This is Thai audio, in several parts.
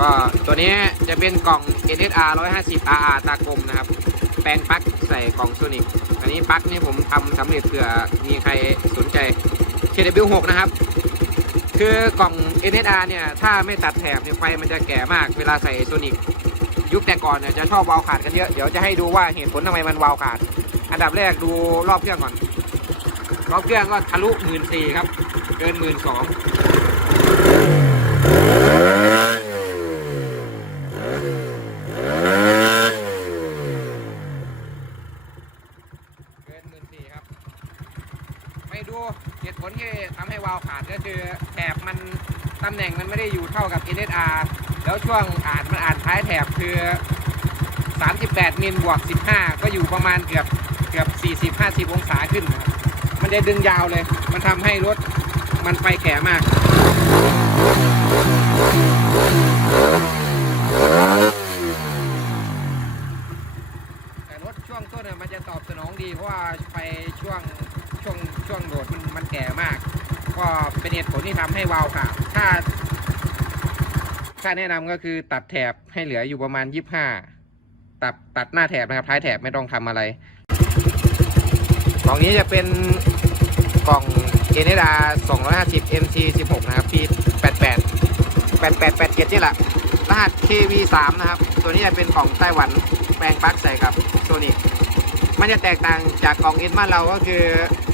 ก็ตัวนี้จะเป็นกล่อง NSR 150 RR ตากลมนะครับ แปลงปลั๊กใส่กล่องโซนิกอันนี้ปลั๊กนี่ผมทำสำเร็จเผื่อมีใครสนใจ KW6 นะครับ คือกล่อง NSR เนี่ย ถ้าไม่ตัดแถบเนี่ยไฟมันจะแก่มากเวลาใส่โซนิกยุคแต่ก่อนเนี่ยจะชอบวาวขาดกันเยอะ เดี๋ยวจะให้ดูว่าเหตุผลทำไมมันวาวขาด อันดับแรกดูรอบเครื่องก่อน รอบเครื่องก็ทะลุหมื่นสี่ครับ เกินหมื่นสองเกินหมื่นสี่ครับ ไปดูเหตุผลที่ทำให้วาล์วขาดก็คือแถบมันตำแหน่งมันไม่ได้อยู่เท่ากับ NSR แล้วช่วงอ่านมันอ่านท้ายแถบคือ 38มิลบวก 15 ก็อยู่ประมาณเกือบเกือบ 40 50 องศาขึ้น มันจะดึงยาวเลย มันทำให้รถมันไฟแก่มากแต่รถช่วงต้นมันจะตอบสนองดีเพราะว่าไฟช่วง ช่วงช่วงโหลดมันแก่มาก ก็เป็นเหตุผลที่ทำให้วาวขาดถ้า ถ้าแนะนำก็คือตัดแถบให้เหลืออยู่ประมาณ25ตัดตัดหน้าแถบนะครับ ท้ายแถบไม่ต้องทำอะไรกล่องนี้จะเป็นกล่อง NSR 250 MC 16 นะครับ ปี 88 8887นี่แหละรหัส KV3 นะครับ ตัวนี้จะเป็นกล่องไต้หวันแปลงปลั๊กใส่กับโซนิกมันจะแตกต่างจากกล่องเอ็นบ้านเราก็คือ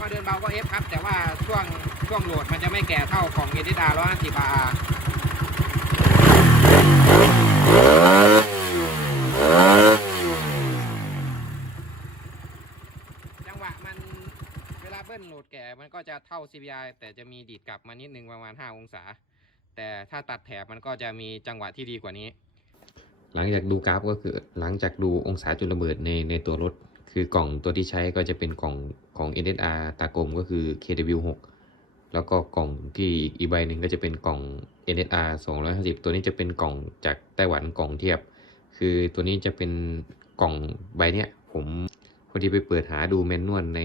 ก็เดินเบาก็เอฟครับ แต่ว่าช่วงช่วงโหลดมันจะไม่แก่เท่าของเอดิดาร้อยห้าสิบาร์จังหวะมันเวลาเบิ้ลโหลดแก่มันก็จะเท่า CPI แต่จะมีดีดกลับมานิดนึงประมาณ 5 องศา แต่ถ้าตัดแถบมันก็จะมีจังหวะที่ดีกว่านี้ หลังจากดูกราฟก็คือหลังจากดูองศาจุดระเบิดในในตัวรถ คือกล่องตัวที่ใช้ก็จะเป็นกล่องของ NSR ตากลมก็คือ KW6 แล้วก็กล่องที่อีกอีใบหนึ่งก็จะเป็นกล่อง NSR 250 ตัวนี้จะเป็นกล่องจากไต้หวันกล่องเทียบ คือตัวนี้จะเป็นกล่องใบเนี้ยผมพอดีไปเปิดหาดูแมนนวลใน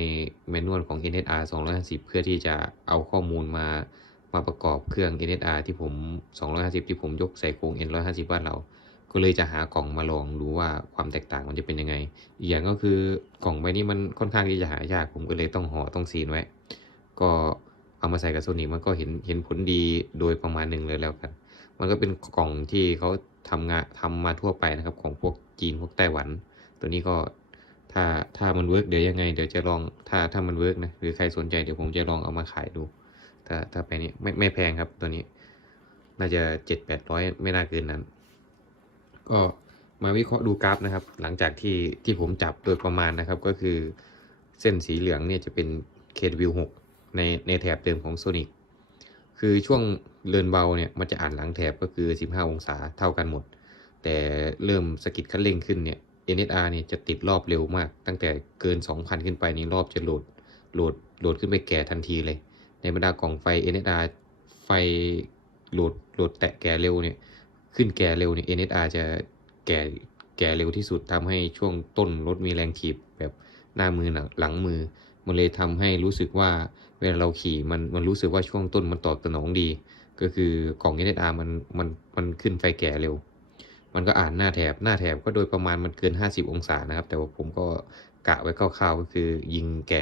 แมนนวลของ NSR 250 เพื่อที่จะเอาข้อมูลมามาประกอบเครื่อง NSR ที่ผม 250 ที่ผมยกใส่โครง N150 บ้านเรา ก็เลยจะหากล่องมาลองดูว่าความแตกต่างมันจะเป็นยังไง อีกอย่างก็คือกล่องใบนี้มันค่อนข้างที่จะหายาก ผมก็เลยต้องห่อต้องซีนไว้ ก็เอามาใส่กับโซนิมันก็เห็นเห็นผลดีโดยประมาณหนึ่งเลยแล้วกัน มันก็เป็นกล่องที่เขาทำงานทำมาทั่วไปนะครับของพวกจีนพวกไต้หวัน ตัวนี้ก็ถ้าถ้ามันเวิร์กเดี๋ยวยังไงเดี๋ยวจะลองถ้าถ้ามันเวิร์กนะหรือใครสนใจเดี๋ยวผมจะลองเอามาขายดู ถ้าถ้าไปนี้ไม่ไม่แพงครับตัวนี้ น่าจะเจ็ดแปดร้อยไม่น่าเกินนั้น ก็มาวิเคราะห์ดูกราฟนะครับ หลังจากที่ที่ผมจับโดยประมาณนะครับ ก็คือเส้นสีเหลืองเนี่ยจะเป็น KW6 ในในแถบเดิมของ Sonic คือช่วงเลินเบาเนี่ยมันจะอ่านหลังแถบก็คือ 15 องศาเท่ากันหมด แต่เริ่มสกิดคันเร่งขึ้นเนี่ย NSR เนี่ยจะติดรอบเร็วมาก ตั้งแต่เกิน 2,000 ขึ้นไปนี่รอบจะโหลดโหลดโหลดขึ้นไปแก่ทันทีเลย ในบรรดากล่องไฟ NSR ไฟโหลดโหลดแตะแก่เร็วเนี่ย ขึ้นแก่เร็วเนี่ย NSR จะแก่แก่เร็วที่สุดทำให้ช่วงต้นรถมีแรงถีบแบบหน้ามือหลังหลังมือ มันเลยทำให้รู้สึกว่าเวลาเราขี่มันมันรู้สึกว่าช่วงต้นมันตอบสนองดี ก็คือกล่อง NSR มันมันมันขึ้นไฟแก่เร็ว มันก็อ่านหน้าแถบหน้าแถบก็โดยประมาณมันเกิน 50 องศานะครับ แต่ว่าผมก็กะไว้คร่าวๆก็คือยิงแก่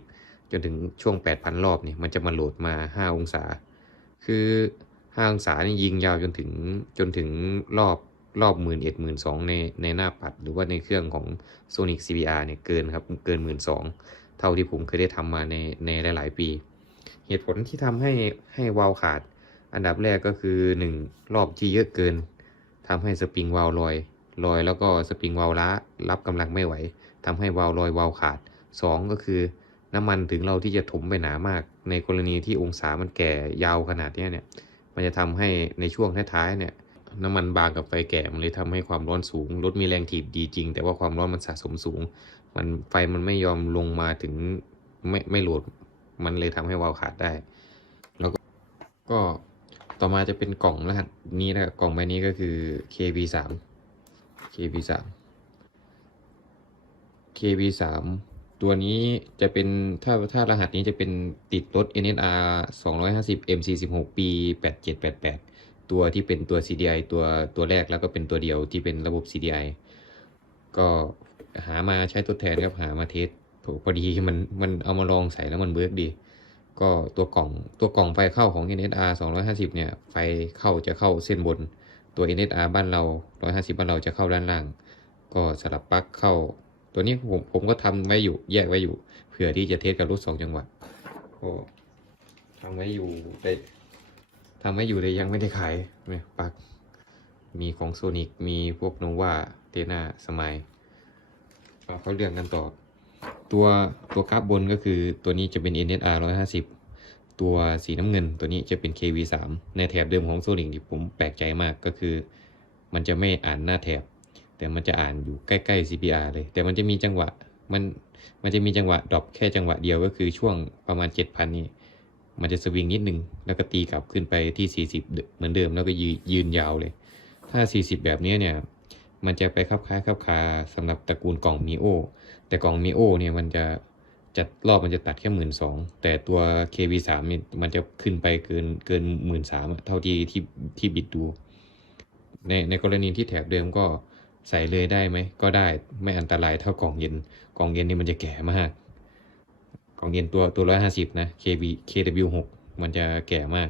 50 จนถึงช่วง 8,000 รอบเนี่ยมันจะมาโหลดมา 5 องศา คือ 5องศานี่ยิงยาวจนถึงจนถึงรอบรอบหมื่นเอ็ดหมื่นสองในในหน้าปัด หรือว่าในเครื่องของ Sonic CBR เนี่ยเกินครับเกินหมื่นสองเท่าที่ผมเคยได้ทำมาในในหลาย ๆ ปี เหตุผลที่ทำให้ให้วาล์วขาด อันดับแรกก็คือ 1 รอบที่เยอะเกินทำให้สปริงวาล์วลอยลอย แล้วก็สปริงวาล์วล้ารับกำลังไม่ไหวทำให้วาล์วลอยวาล์วขาด 2 ก็คือน้ำมันถึงเราที่จะถมไปหนามาก ในกรณีที่องศามันแก่ยาวขนาดนี้เนี่ย มันจะทำให้ในช่วงท้ายๆเนี่ยน้ำมันบางกับไฟแก่มันเลยทำให้ความร้อนสูงรถมีแรงถีบดีจริง แต่ว่าความร้อนมันสะสมสูง มันไฟมันไม่ยอมลงมาถึงไม่ไม่โหลด มันเลยทำให้วาล์วขาดได้ แล้วก็ก็ต่อมาจะเป็นกล่องรหัสนี้นะกล่องใบนี้ก็คือ KB3 KB3 KB3 ตัวนี้จะเป็นถ้าถ้ารหัสนี้จะเป็นติดรถ NSR 250 M46 ปี 8788 ตัวที่เป็นตัว CDI ตัวตัวแรกแล้วก็เป็นตัวเดียวที่เป็นระบบ CDI ก็หามาใช้ทดแทนครับหามาเทสพอพอดีมันมันเอามาลองใส่แล้วมันเบิร์กดี ก็ตัวกล่องตัวกล่องไฟเข้าของ NSR 250 เนี่ย ไฟเข้าจะเข้าเส้นบนตัว NSR บ้านเรา 150 บ้านเราจะเข้าด้านล่าง ก็สลับปลั๊กเข้า ตัวนี้ผมผมก็ทำไว้อยู่แยกไว้อยู่เผื่อที่จะเทสกับรถสองจังหวะก็ทำไว้อยู่แต่ทำไว้อยู่แต่ยังไม่ได้ขายเนี่ยปักมีของโซนิกมีพวกโนวาเทนาสมัยเขาเรื่องกันต่อ ตัวตัวกราฟบนก็คือตัวนี้จะเป็น NSR 150 ตัวสีน้ำเงินตัวนี้จะเป็น KV3 ในแถบเดิมของโซนิกที่ผมแปลกใจมากก็คือ มันจะไม่อ่านหน้าแถบ แต่มันจะอ่านอยู่ใกล้ๆ CPR เลย แต่มันจะมีจังหวะมันมันจะมีจังหวะดรอปแค่จังหวะเดียวก็คือช่วงประมาณ 7,000 นี่ มันจะสวิงนิดนึง แล้วก็ตีกลับขึ้นไปที่ 40 เหมือนเดิมแล้วก็ยืนยืนยาวเลย ถ้า 40 แบบนี้เนี่ย มันจะไปคับค้าคับคาสำหรับตระกูลกล่องมีโอ แต่กล่องมีโอเนี่ยมันจะจัดรอบมันจะตัดแค่หมื่นสองแต่ตัว KV3 มันจะขึ้นไปเกินเกินหมื่นสามเท่าที่ที่ที่บิดดู ในในกรณีที่แถบเดิมก็ ใส่เลยได้ไหมก็ได้ไม่อันตรายเท่ากล่องเย็นกล่องเย็นนี่มันจะแก่มากกล่องเย็นตัวตัวร้อยห้าสิบนะ KB KW6 มันจะแก่มาก